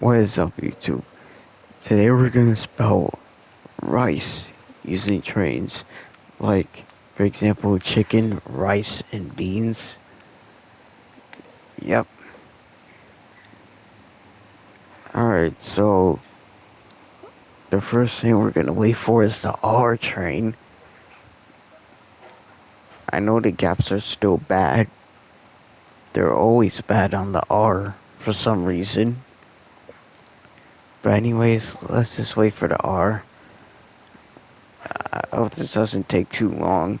What is up, YouTube? Today we're gonna spell rice using trains. Like, for example, chicken, rice, and beans. Yep. Alright, so the first thing we're gonna wait for is the R train. I know the gaps are still bad. They're always bad on the R for some reason. But anyways, let's just wait for the R. I hope this doesn't take too long.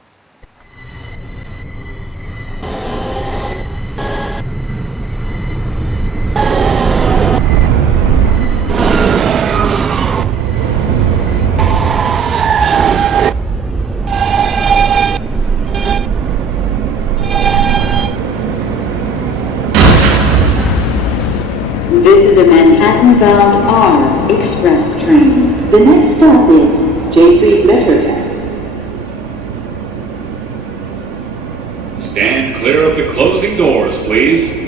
This is a Manhattan-bound R express train. The next stop is J Street Metro Town. Stand clear of the closing doors, please.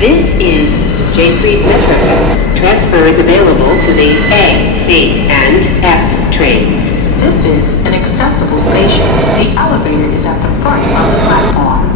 This is J Street Metro. Transfer is available to the A, B, and F trains. This is an accessible station. The elevator is at the front of the platform.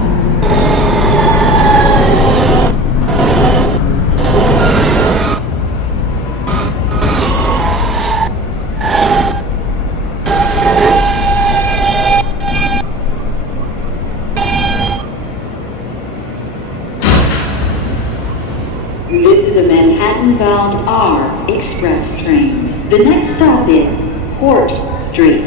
This is a Manhattan-bound R express train. The next stop is Port Street.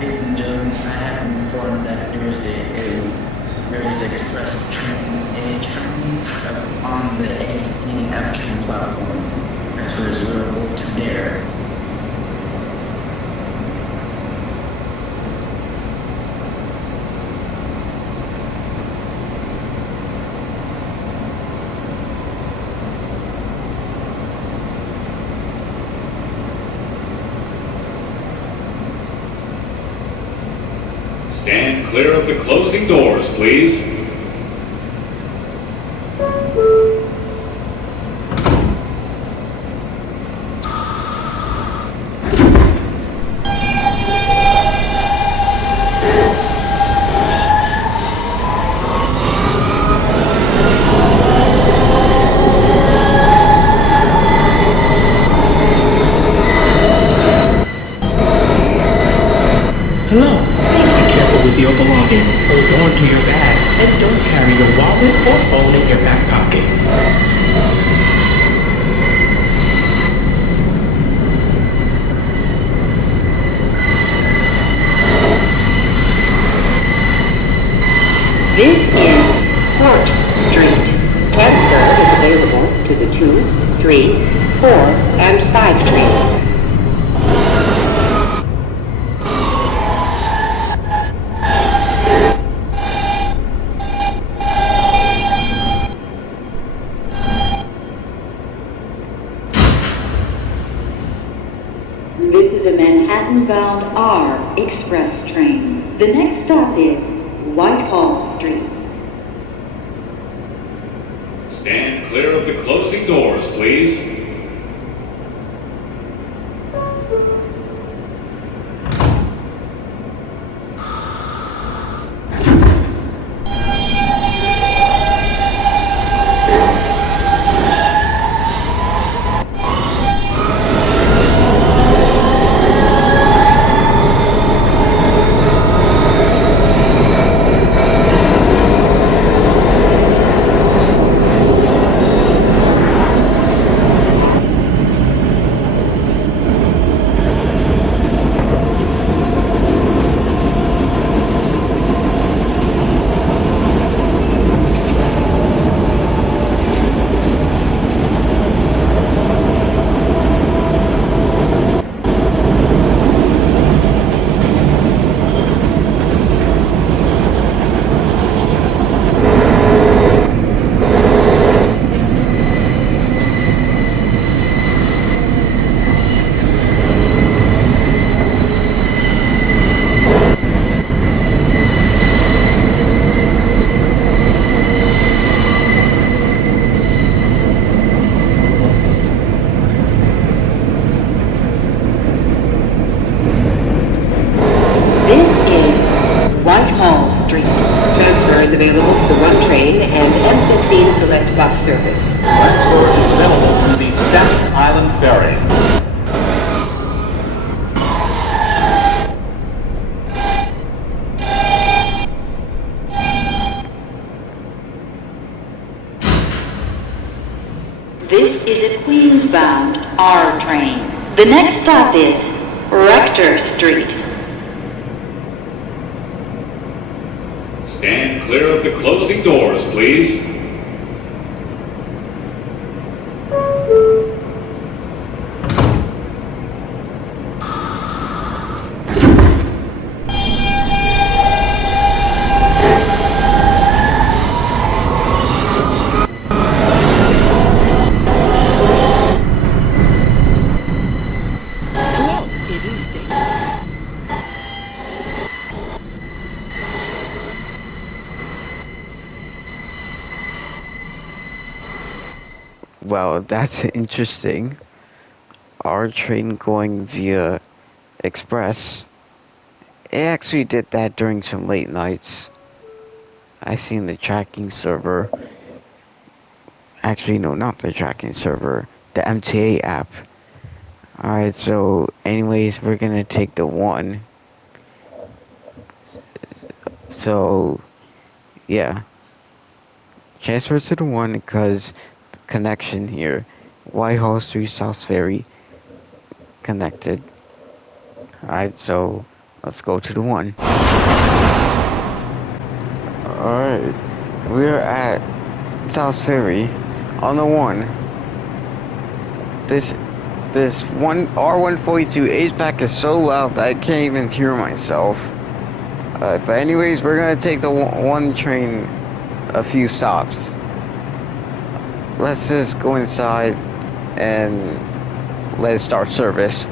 Ladies and gentlemen, I have been informed that there is a express train on the A16 F platform. Transfer is available to there. Stand clear of the closing doors, please. Hello, please be careful with your belongings. Hold on to your bag and don't carry your wallet or phone in your back pocket. This is Port Street. Transfer is available to the 2, 3, 4, and 5 trains. This is a Manhattan-bound R express train. The next stop is Whitehall Street. Stand clear of the closing doors, please. Transfer is available to the Staten Island Ferry. This is a Queens-bound R train. The next stop is Rector Street. Stand clear of the closing doors, please. Well, that's interesting. Our train going via express. It actually did that during some late nights. I seen the tracking server. Actually, no, not the tracking server. The MTA app. Alright, so anyways, we're gonna take the 1. So, yeah. Transfer to the 1 because the connection here. Whitehall Street, South Ferry. Connected. Alright, so let's go to the 1. Alright, we're at South Ferry on the 1. This R142 HVAC is so loud that I can't even hear myself. But anyways, we're gonna take the 1 train a few stops. Let's just go inside and let it start service.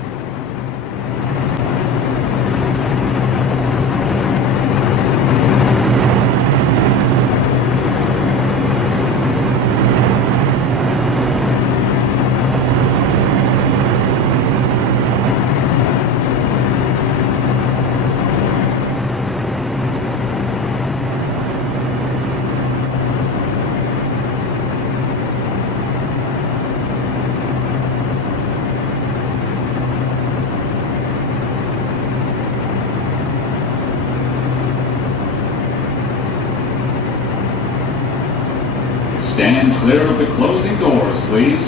Stand clear of the closing doors, please.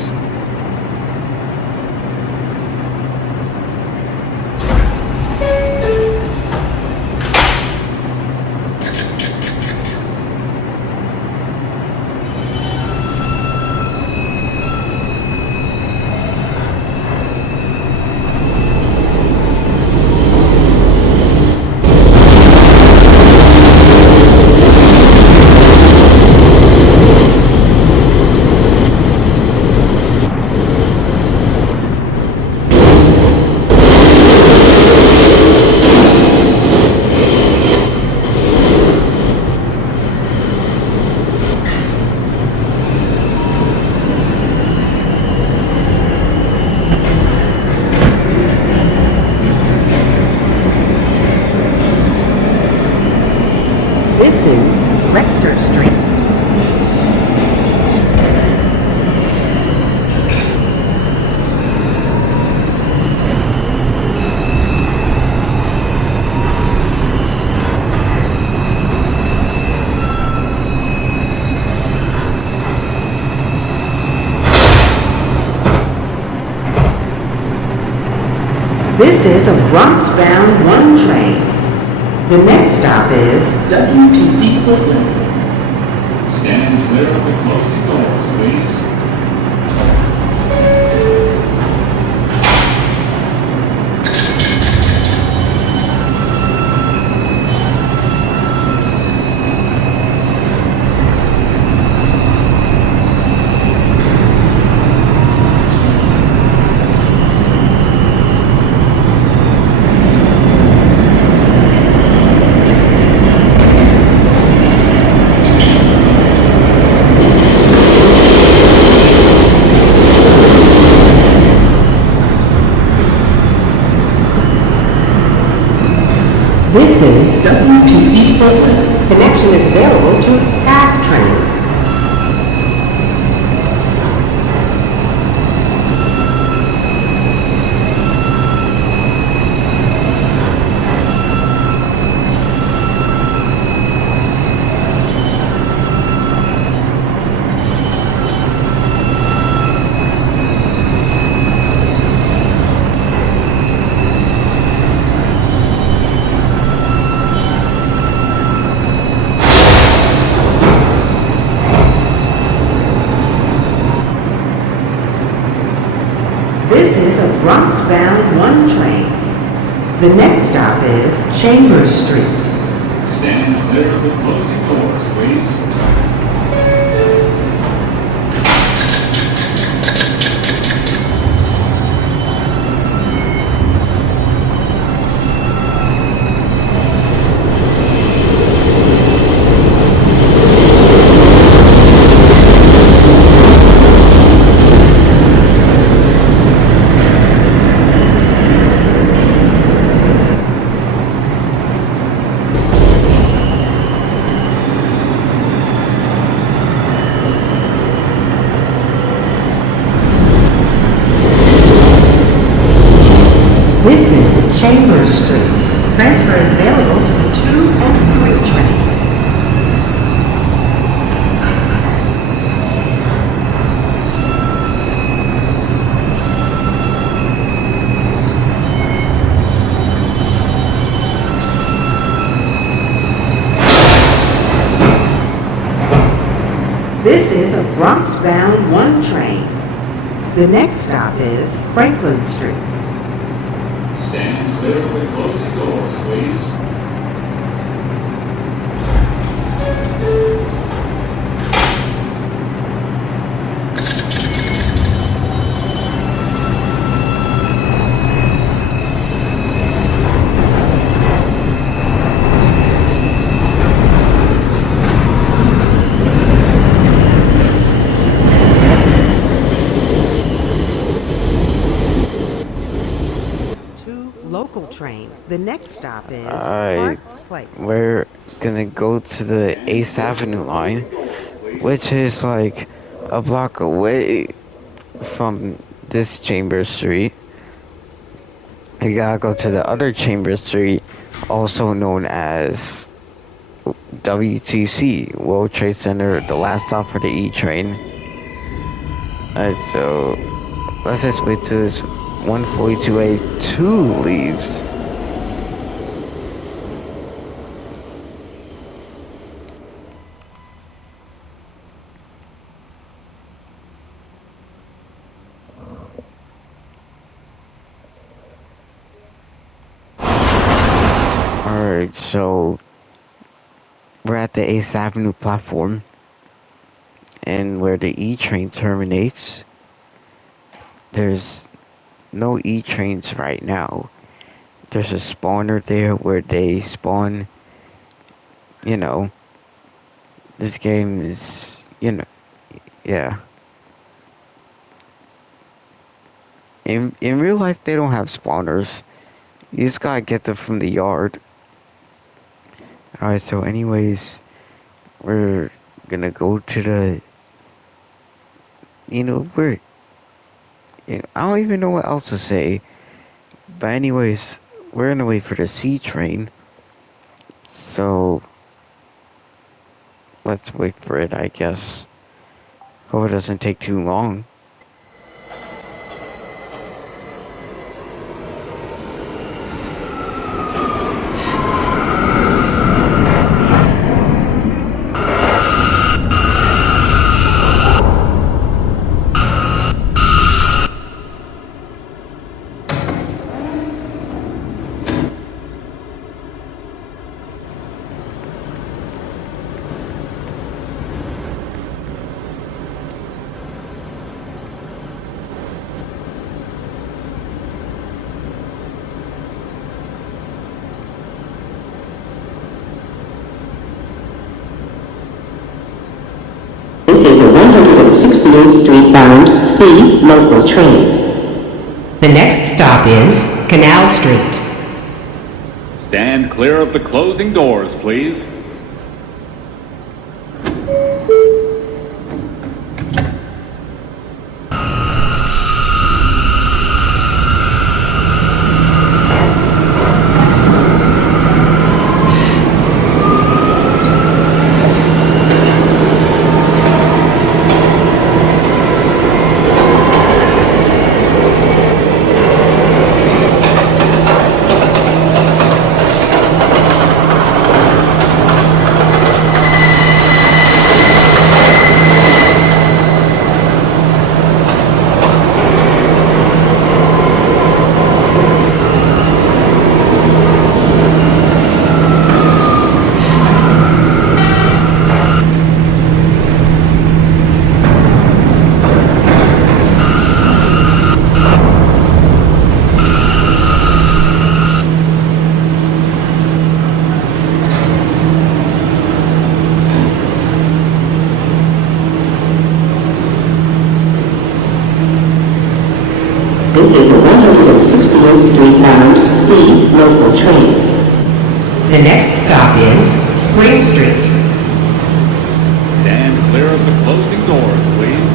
This is Rector Street. This is a Bronx-bound 1 train. The next stop is WTC Portland. Stand clear of the closing doors, please. This is WTC Portland. Connection is available to fast trains. This is a Bronx-bound 1 train. The next stop is Chambers Street. Stand clear of the closing doors, please. This is Chambers Street. Transfer is available to the 2 and 3 train. This is a Bronx-bound 1 train. The next stop is Franklin Street. Stand clear of the closing doors, please. Local train. The next stop is Alright, Park Place. we're gonna go to the 8th Avenue line, which is like a block away from this Chambers Street. You gotta go to the other Chambers Street, also known as WTC, World Trade Center, the last stop for the E train. Alright, so let's just wait till this 142A2 leaves. Alright, so we're at the 8th Avenue platform, and where the E train terminates, there's no E trains right now. There's a spawner there where they spawn. You know, this game is, yeah. In real life, they don't have spawners. You just gotta get them from the yard. Alright, so anyways, we're gonna go to the, I don't even know what else to say. But anyways, we're gonna wait for the C train. So, let's wait for it, I guess. Hope it doesn't take too long. This is a 168th Street bound C local train. The next stop is Canal Street. Stand clear of the closing doors, please. This is a 168th Street bound C local train. The next stop is Spring Street. Stand clear of the closing doors, please.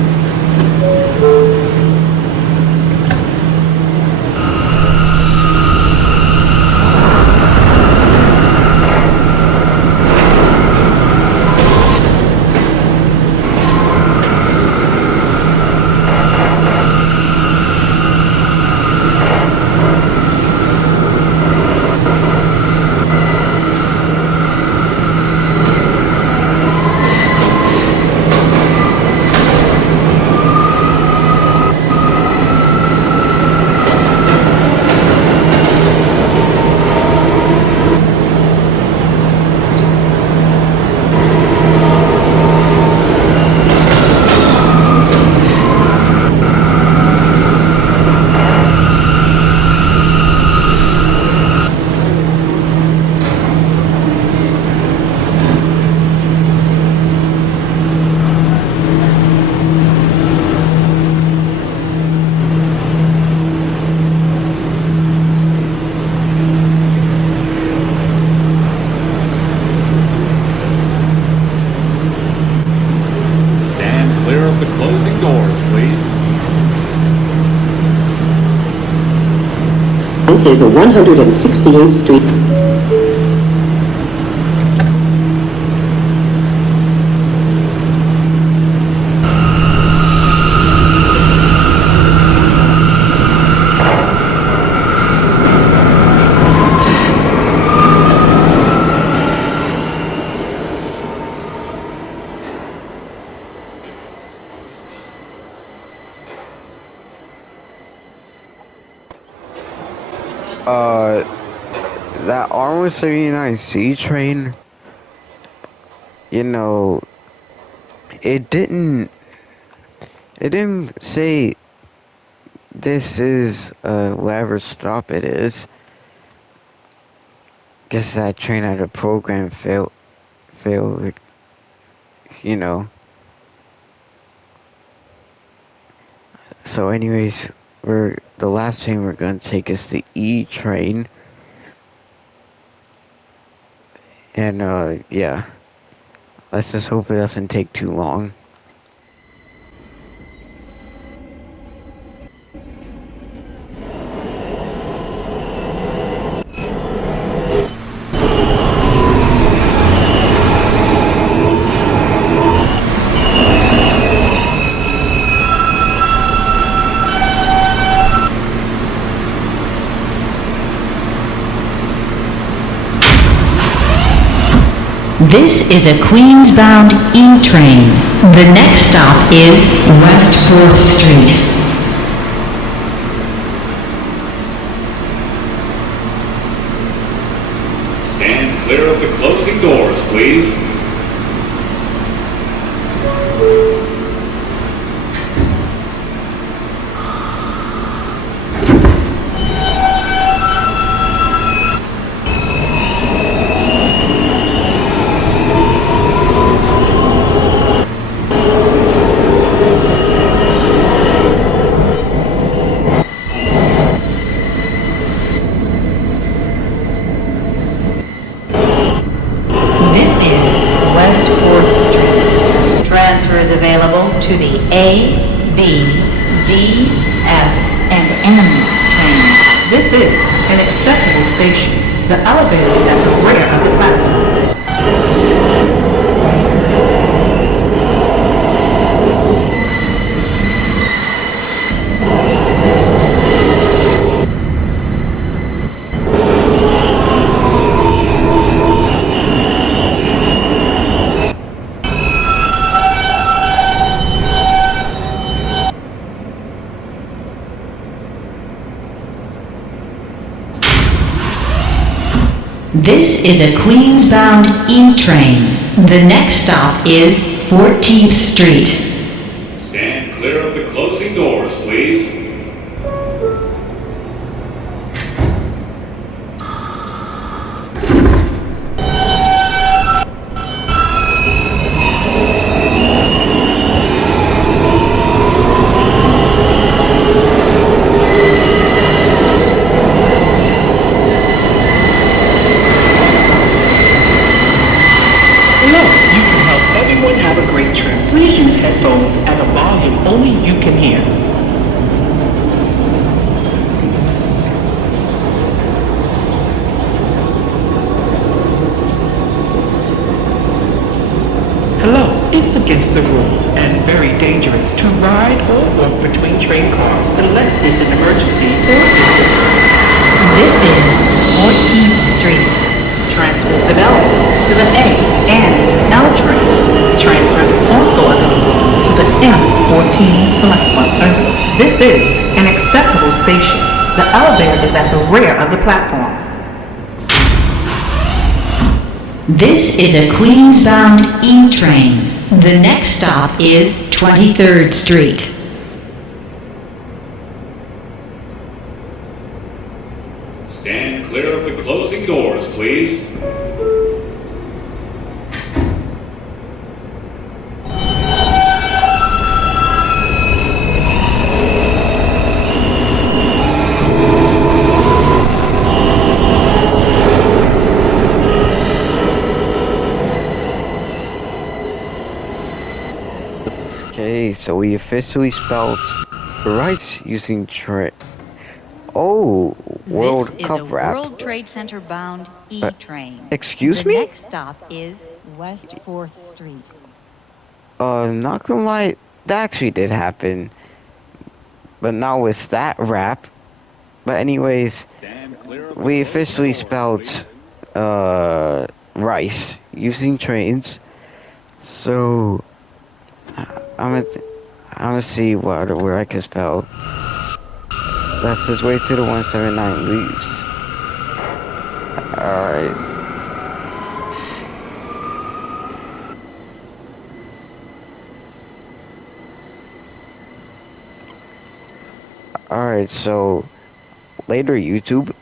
Stand clear of the closing doors, please. This is a 168th Street. That R179C train, you know, it didn't say this is whatever stop it is. Guess that train had a program failed, you know. So anyways, the last train we're gonna take is the E train. And yeah. Let's just hope it doesn't take too long. This is a Queens-bound E-train. The next stop is West 4th Street. Stand clear of the closing doors, please. To the A, B, D, F, and M trains. This is an accessible station. The elevator is at the rear of the platform. This is a Queens-bound E-train. The next stop is 14th Street. Stand clear of the closing doors, please. only you can hear. Hello, it's against the rules and very dangerous to ride or walk between train cars unless there's an emergency or This is 14th Street. Transfer available to the A and L trains. Transfer is also available to the M14 Select Bus service. This is an accessible station. The elevator is at the rear of the platform. This is a Queens-bound E train. The next stop is 23rd Street. Stand clear of the closing doors, please. Okay, so we officially spelled rice using Oh, World This Cup is a wrap. World Trade Center bound E-train. Excuse the me? next stop is West 4th Street. Not gonna lie, that actually did happen. But not with that wrap. But anyways, Stand clear of the we closing officially doors, spelled, please. rice using trains. So, I'm gonna see where I can spell. That's his way to the 179 leaves. Alright. Alright, so later YouTube,